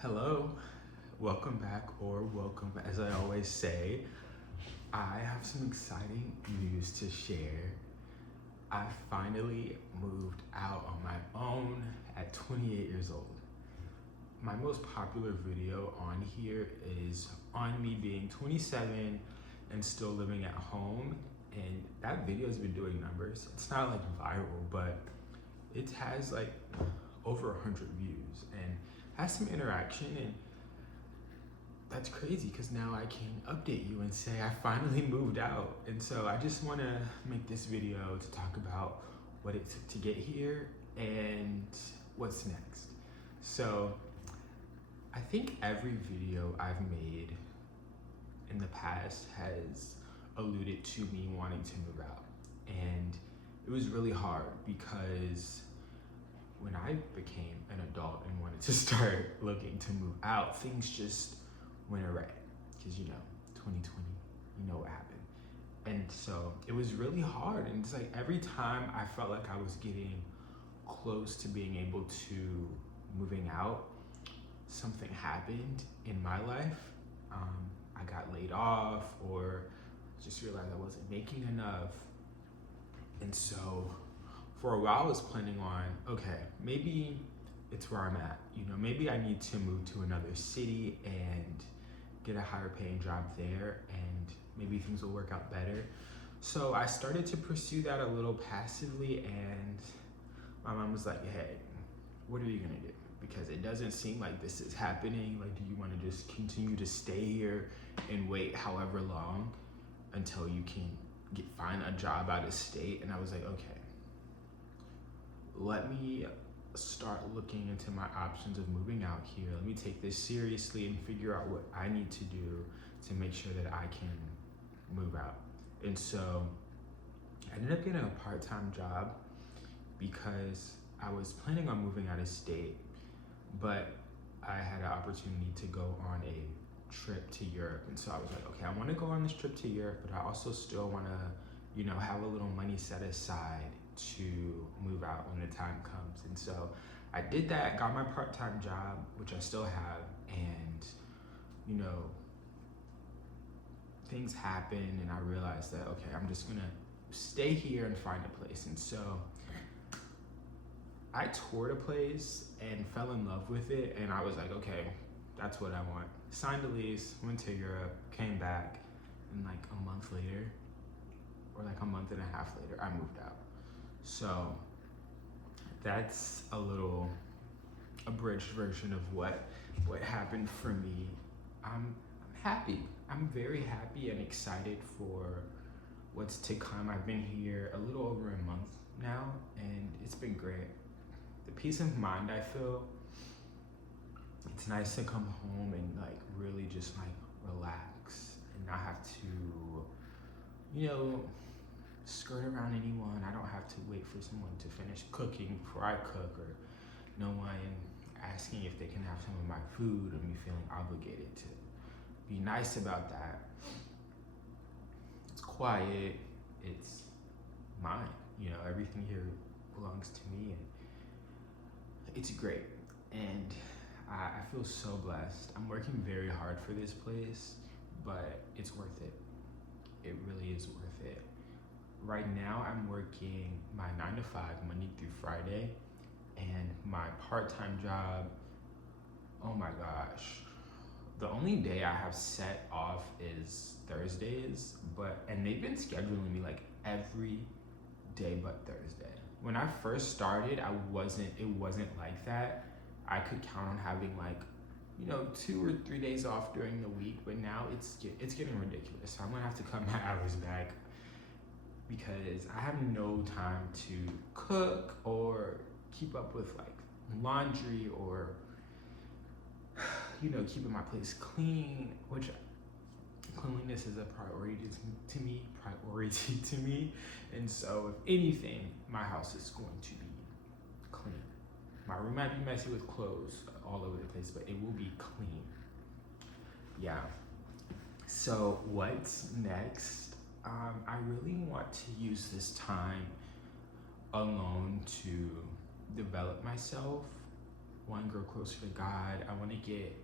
Hello, welcome back, or welcome, as I always say. I have some exciting news to share. I finally moved out on my own at 28 years old. My most popular video on here is on me being 27 and still living at home, and that video has been doing numbers. It's not like viral, but it has like over 100 views and has some interaction, and that's crazy because now I can update you and say I finally moved out. And so I just want to make this video to talk about what it took to get here and what's next. So I think every video I've made in the past has alluded to me wanting to move out. And it was really hard because when I became an adult and wanted to start looking to move out, things just went awry. Because 2020, you know what happened. And so it was really hard. And it's like every time I felt like I was getting close to being able to moving out, something happened in my life. I got laid off or just realized I wasn't making enough. And so for a while I was planning on, okay, maybe it's where I'm at. Maybe I need to move to another city and get a higher paying job there, and maybe things will work out better. So I started to pursue that a little passively, and my mom was like, hey, what are you gonna do? Because it doesn't seem like this is happening. Like, do you wanna just continue to stay here and wait however long until you can find a job out of state? And I was like, okay, let me start looking into my options of moving out here. Let me take this seriously and figure out what I need to do to make sure that I can move out. And so I ended up getting a part-time job because I was planning on moving out of state, but I had an opportunity to go on a trip to Europe. And so I was like, okay, I want to go on this trip to Europe, but I also still want to, have a little money set aside to move out when the time comes. And so I did that, got my part-time job, which I still have, and things happened and I realized that, okay, I'm just gonna stay here and find a place. And so I toured a place and fell in love with it, and I was like, okay, that's what I want. Signed a lease, went to Europe, came back, and like a month later, or like a month and a half later, I moved out. So that's a little abridged version of what happened for me. I'm happy. I'm very happy and excited for what's to come. I've been here a little over a month now, and it's been great. The peace of mind I feel, it's nice to come home and like really just like relax and not have to, skirt around anyone. I don't have to wait for someone to finish cooking before I cook, or no one asking if they can have some of my food, or me feeling obligated to be nice about that. It's quiet, it's mine, everything here belongs to me, and it's great. And I feel so blessed. I'm working very hard for this place, but it's worth it. It really is worth it. Right now, I'm working my 9 to 5, Monday through Friday, and my part-time job, oh my gosh. The only day I have set off is Thursdays, and they've been scheduling me like every day but Thursday. When I first started, it wasn't like that. I could count on having like, 2 or 3 days off during the week, but now it's getting ridiculous. So I'm gonna have to cut my hours back because I have no time to cook or keep up with like laundry or, keeping my place clean, which cleanliness is a priority to me. And so if anything, my house is going to be clean. My room might be messy with clothes all over the place, but it will be clean. Yeah. So what's next? I really want to use this time alone to develop myself want to grow closer to God. I want to get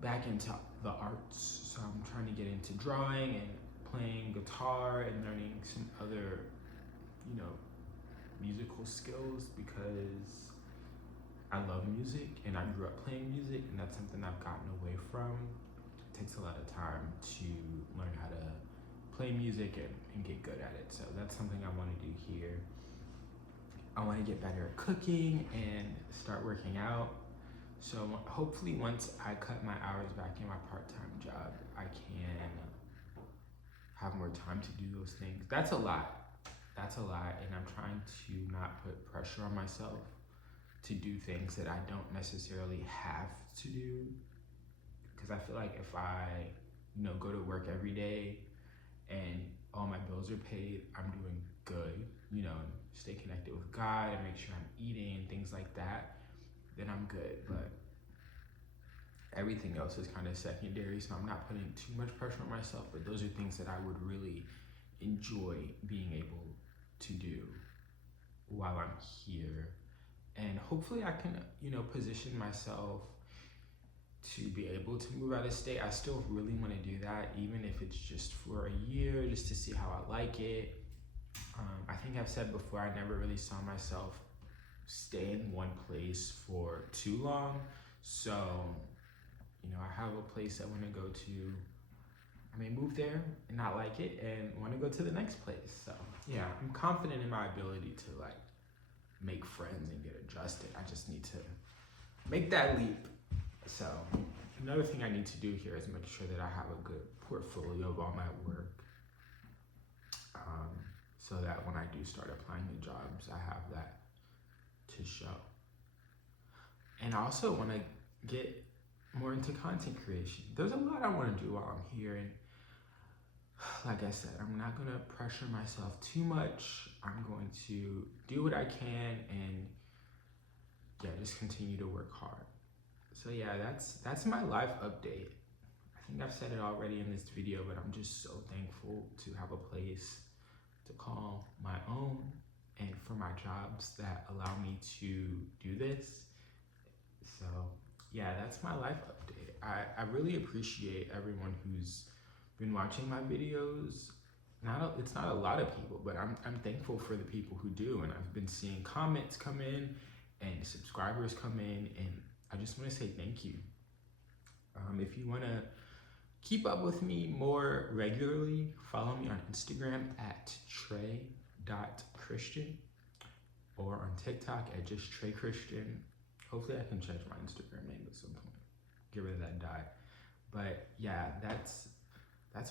back into the arts. So I'm trying to get into drawing and playing guitar and learning some other, musical skills, because I love music and I grew up playing music, and that's something I've gotten away from. It takes a lot of time to learn how to play music and get good at it. So that's something I want to do here. I want to get better at cooking and start working out. So hopefully once I cut my hours back in my part-time job, I can have more time to do those things. That's a lot, and I'm trying to not put pressure on myself to do things that I don't necessarily have to do. Because I feel like if I, go to work every day and all my bills are paid, I'm doing good, and stay connected with God and make sure I'm eating and things like that, then I'm good. But everything else is kind of secondary, so I'm not putting too much pressure on myself, but those are things that I would really enjoy being able to do while I'm here. And hopefully I can, position myself to be able to move out of state. I still really want to do that, even if it's just for a year, just to see how I like it. I think I've said before, I never really saw myself stay in one place for too long. So, I have a place I want to go to. I may move there and not like it and want to go to the next place. So, yeah, I'm confident in my ability to make friends and get adjusted. I just need to make that leap. So another thing I need to do here is make sure that I have a good portfolio of all my work, so that when I do start applying to jobs, I have that to show. And I also want to get more into content creation. There's a lot I want to do while I'm here, and like I said, I'm not going to pressure myself too much. I'm going to do what I can and just continue to work hard. So yeah, that's my life update. I think I've said it already in this video, but I'm just so thankful to have a place to call my own, and for my jobs that allow me to do this. So yeah, that's my life update. I really appreciate everyone who's been watching my videos. It's not a lot of people, but I'm thankful for the people who do, and I've been seeing comments come in and subscribers come in, and I just want to say thank you. If you want to keep up with me more regularly, follow me on Instagram at trey.christian, or on TikTok at just Trey Christian. Hopefully I can change my Instagram name at some point. Get rid of that dot. But yeah, that's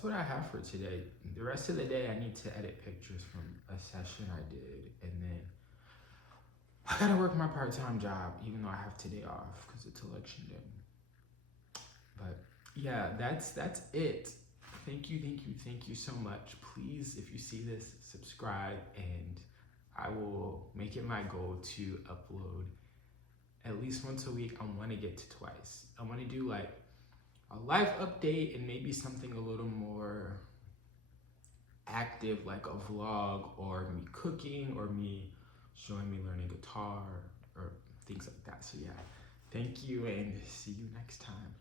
what I have for today. The rest of the day I need to edit pictures from a session I did, and then I gotta work my part-time job, even though I have today off because it's election day. But yeah, that's it. Thank you so much. Please, if you see this, subscribe, and I will make it my goal to upload at least once a week. I want to get to twice. I want to do a life update and maybe something a little more active, like a vlog, or me cooking, or me showing me learning guitar, or things like that. So yeah, thank you, and see you next time.